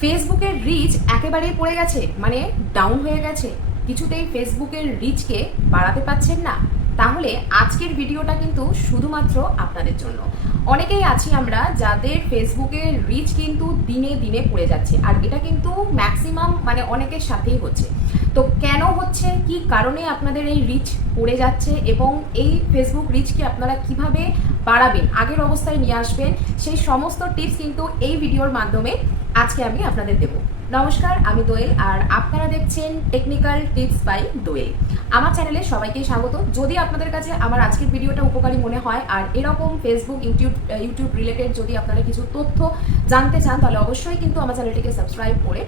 ফেসবুকের রিচ একেবারেই পড়ে গেছে, মানে ডাউন হয়ে গেছে, কিছুতেই ফেসবুকের রিচকে বাড়াতে পারছেন না। তাহলে আজকের ভিডিওটা কিন্তু শুধুমাত্র আপনাদের জন্য। অনেকেই আছি আমরা যাদের ফেসবুকের রিচ কিন্তু দিনে দিনে পড়ে যাচ্ছে, আর এটা কিন্তু ম্যাক্সিমাম মানে অনেকের সাথেই হচ্ছে। তো কেন হচ্ছে, কি কারণে আপনাদের এই রিচ পড়ে যাচ্ছে, এবং এই ফেসবুক রিচকে আপনারা কিভাবে বাড়াবেন, আগের অবস্থায় নিয়ে আসবেন, সেই সমস্ত টিপস কিন্তু এই ভিডিওর মাধ্যমে আজকে আমি আপনাদের দেব। নমস্কার, আমি দোয়েল, আর আপনারা দেখছেন টেকনিক্যাল টিপস বাই দোয়েল। আমার চ্যানেলে সবাইকে স্বাগত। যদি আপনাদের কাছে আমার আজকের ভিডিওটা উপকারী মনে হয়, আর এরকম ফেসবুক ইউটিউব রিলেটেড যদি আপনারা কিছু তথ্য জানতে চান, তাহলে অবশ্যই কিন্তু আমার চ্যানেলটিকে সাবস্ক্রাইব করে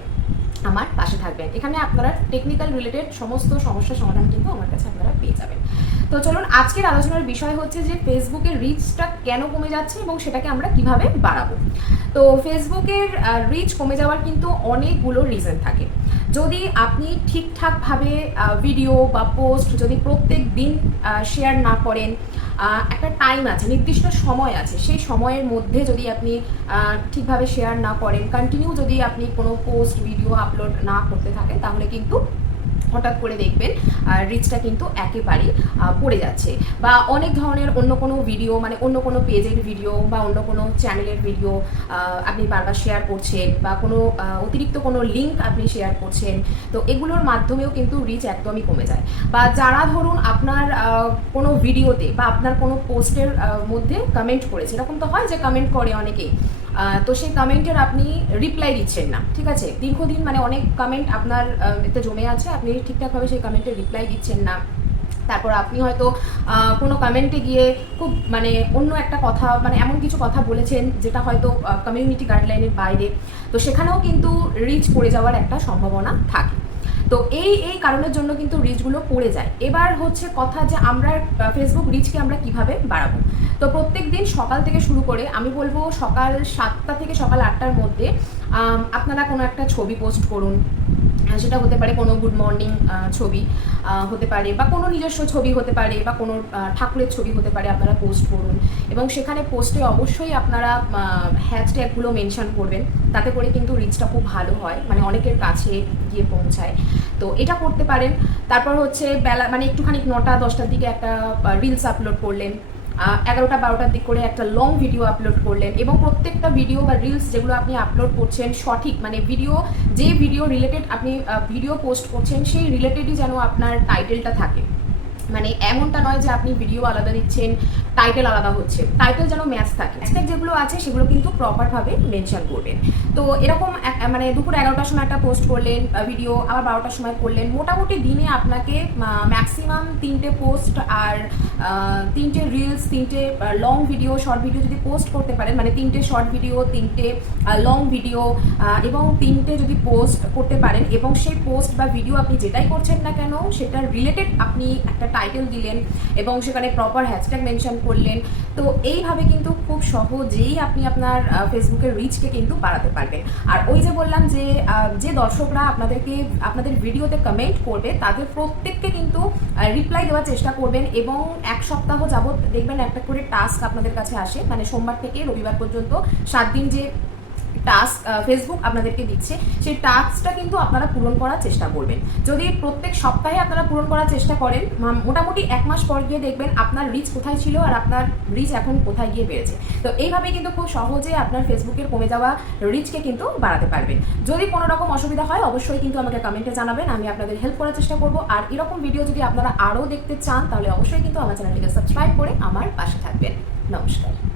আমার পাশে থাকবেন। এখানে আপনারা টেকনিক্যাল রিলেটেড সমস্ত সমস্যার সমাধান কিন্তু আমার কাছে আপনারা পেয়ে যাবেন। তো চলুন, আজকের আলোচনার বিষয় হচ্ছে যে ফেসবুকের রিচটা কেন কমে যাচ্ছে এবং সেটাকে আমরা কিভাবে বাড়াবো। তো ফেসবুকের রিচ কমে যাওয়ার কিন্তু অনেকগুলো রিজন থাকে। যদি আপনি ঠিকঠাকভাবে ভিডিও বা পোস্ট যদি প্রত্যেক দিন শেয়ার না করেন, একটা টাইম আছে, নির্দিষ্ট সময় আছে, সেই সময়ের মধ্যে যদি আপনি ঠিকভাবে শেয়ার না করেন, কন্টিনিউ যদি আপনি কোনো পোস্ট ভিডিও আপলোড না করতে থাকেন, তাহলে কিন্তু হঠাৎ করে দেখবেন রিচটা কিন্তু একেবারেই পড়ে যাচ্ছে। বা অনেক ধরনের অন্য কোনো ভিডিও, মানে অন্য কোনো পেজের ভিডিও বা অন্য কোনো চ্যানেলের ভিডিও আপনি বারবার শেয়ার করছেন, বা কোনো অতিরিক্ত কোনো লিঙ্ক আপনি শেয়ার করছেন, তো এগুলোর মাধ্যমেও কিন্তু রিচ একদমই কমে যায়। বা যারা ধরুন আপনার কোনো ভিডিওতে বা আপনার কোনো পোস্টের মধ্যে কমেন্ট করেছে, এরকম তো হয় যে কমেন্ট করে অনেকেই, তো সেই কমেন্টের আপনি রিপ্লাই দিচ্ছেন না, ঠিক আছে, দীর্ঘদিন মানে অনেক কমেন্ট আপনার এতে জমে আছে, আপনি ঠিকঠাকভাবে সেই কমেন্টের রিপ্লাই দিচ্ছেন না। তারপর আপনি হয়তো কোনো কমেন্টে গিয়ে খুব মানে অন্য একটা কথা, মানে এমন কিছু কথা বলেছেন যেটা হয়তো কমিউনিটি গাইডলাইনের বাইরে, তো সেখানেও কিন্তু রিচ পড়ে যাওয়ার একটা সম্ভাবনা থাকে। তো এই কারণের জন্য কিন্তু রিচগুলো পড়ে যায়। এবার হচ্ছে কথা যে আমরা ফেসবুক রিচকে আমরা কিভাবে বাড়াবো। তো প্রত্যেক দিন সকাল থেকে শুরু করে আমি বলবো সকাল 7টা থেকে সকাল 8টার মধ্যে আপনারা কোনো একটা ছবি পোস্ট করুন। সেটা হতে পারে কোনো গুড মর্নিং ছবি হতে পারে, বা কোনো নিজস্ব ছবি হতে পারে, বা কোনো ঠাকুরের ছবি হতে পারে, আপনারা পোস্ট করুন। এবং সেখানে পোস্টে অবশ্যই আপনারা হ্যাশট্যাগুলো মেনশন করবেন, তাতে করে কিন্তু রিচটা খুব ভালো হয়, মানে অনেকের কাছে গিয়ে পৌঁছায়। তো এটা করতে পারেন। তারপর হচ্ছে বেলা মানে একটুখানি 9টা-10টার দিকে একটা রিলস আপলোড করলেন, 11টা-12টার দিক করে একটা লং ভিডিও আপলোড করলেন, এবং প্রত্যেকটা ভিডিও বা রিলস যেগুলো আপনি আপলোড করছেন সঠিক, মানে যে ভিডিও রিলেটেড আপনি ভিডিও পোস্ট করছেন সেই রিলেটেডই যেন আপনার টাইটেলটা থাকে। মানে এমনটা নয় যে আপনি ভিডিও আলাদা দিচ্ছেন, টাইটেল আলাদা হচ্ছে, টাইটেল যেন ম্যাচ থাকে। হ্যাশট্যাগ যেগুলো আছে সেগুলো কিন্তু প্রপারভাবে মেনশন করবেন। তো এরকম মানে দুপুর 11টার সময় একটা পোস্ট করলেন ভিডিও, আবার 12টার সময় করলেন, মোটামুটি দিনে আপনাকে ম্যাক্সিমাম 3টে পোস্ট আর 3টে রিলস, 3টে লং ভিডিও, শর্ট ভিডিও যদি পোস্ট করতে পারেন, মানে 3টে শর্ট ভিডিও, 3টে লং ভিডিও এবং 3টে যদি পোস্ট করতে পারেন, এবং সেই পোস্ট বা ভিডিও আপনি যেটাই করছেন না কেন সেটার রিলেটেড আপনি একটা টাইটেল দিলেন এবং সেখানে প্রপার হ্যাশট্যাগ মেনশন করলেন, তো এইভাবে কিন্তু খুব সহজেই আপনি আপনার ফেসবুকের রিচকে কিন্তু বাড়াতে পারবেন। আর ওই যে বললাম যে দর্শকরা আপনাদের ভিডিওতে কমেন্ট করবে, তাদের প্রত্যেককে কিন্তু রিপ্লাই দেওয়ার চেষ্টা করবেন, এবং 1 সপ্তাহ যাবত দেখবেন একটা করে টাস্ক আপনাদের কাছে আসে, মানে সোমবার থেকে রবিবার পর্যন্ত 7 দিন যে টাস্ক ফেসবুক আপনাদেরকে দিচ্ছে, সেই টাস্কটা কিন্তু আপনারা পূরণ করার চেষ্টা করবেন। যদি প্রত্যেক সপ্তাহে আপনারা পূরণ করার চেষ্টা করেন, মোটামুটি 1 মাস পর গিয়ে দেখবেন আপনার রিচ কোথায় ছিল আর আপনার রিচ এখন কোথায় গিয়ে বেড়েছে। তো এইভাবে কিন্তু খুব সহজে আপনার ফেসবুকের কমে যাওয়া রিচকে কিন্তু বাড়াতে পারবেন। যদি কোনো রকম অসুবিধা হয় অবশ্যই কিন্তু আমাকে কমেন্টে জানাবেন, আমি আপনাদের হেল্প করার চেষ্টা করব। আর এরকম ভিডিও যদি আপনারা আরও দেখতে চান, তাহলে অবশ্যই কিন্তু আমার চ্যানেলটিকে সাবস্ক্রাইব করে আমার পাশে থাকবেন। নমস্কার।